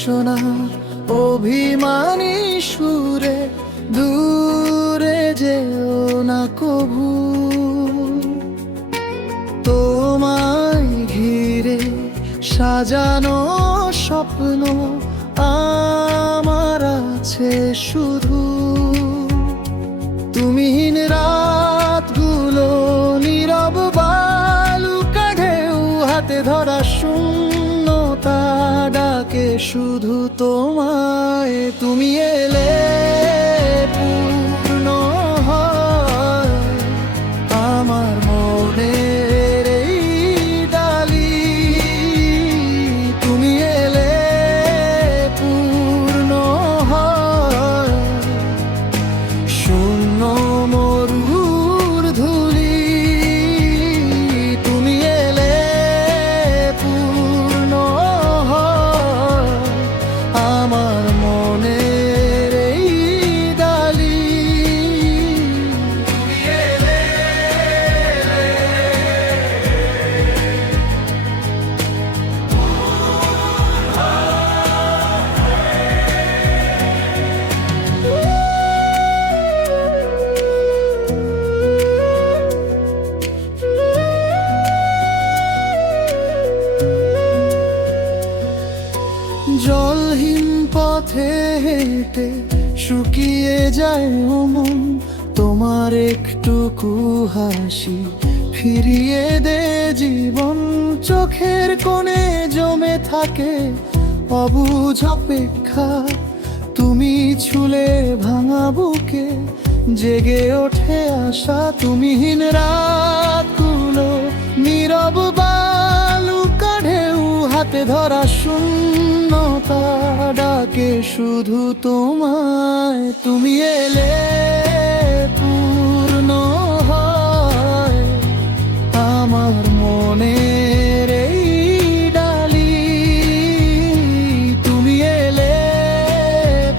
বাসনা অভিমানী সুরে দূরে যেও না কভু। তোমায় ঘিরে সাজানো স্বপ্ন আমার আছে শুধু। তুমিহীন রাতগুলো নীরব বালুকা ঢেউ, হাতে ধরা শূন্যতা ডাকে শুধু তোমায়। তুমি এলে পূর্ণ হয় আমার মনের এই ডালি। তুমি এলে পূর্ণ হয় শূন্য মরুর ধুলি। তুমি এলে পূর্ণ হয় আমার মনের এই ডালি। তুমি এলে জলহীন পথে হেঁটে শুকিয়ে যায় মন, তোমার একটুকু হাসি ফিরিয়ে দে জীবন। চোখের কোণে জমে থাকে অবুঝ অপেক্ষা, তুমি ছুলে ভাঙা বুকে জেগে ওঠে আশা। তুমিহীন রাতগুলো নীরব বালুকা ঢেউ, হাতে ধরা শূন্যতা ডাকে শুধু তোমায়। তুমি এলে পূর্ণ হয় আমার মনের এই ডালি। তুমি এলে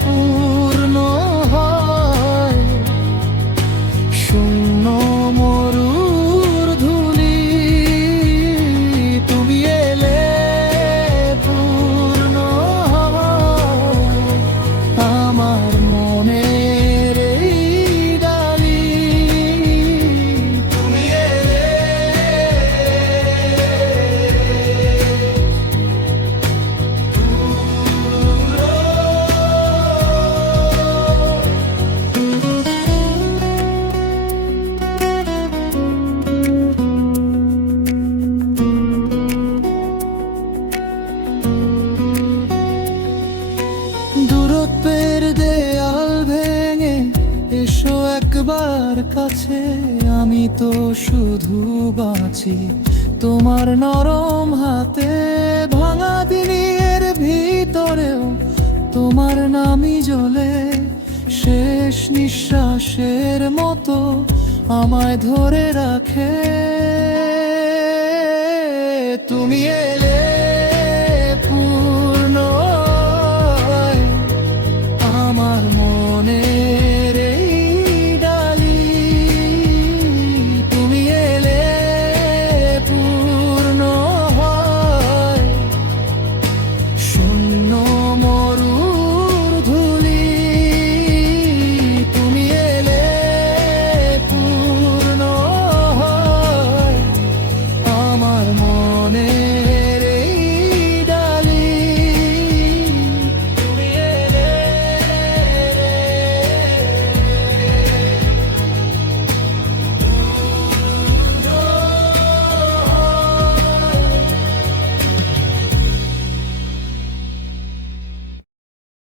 পূর্ণ হয় শূন্য মরুর ধুলি। তুমি এলে পূর্ণ হয় আমার মনের এই ডালি। তুমি এলে দূরত্বের দেয়াল ভেঙে এসো একবার কাছে। আমি তো শুধু বাঁচি তোমার নরম হাতে। ভাঙা দিনের ভিতরেও তোমার নামই জ্বলে, শেষ নিঃশ্বাসের মতো আমায় ধরে রাখে। তুমি এলে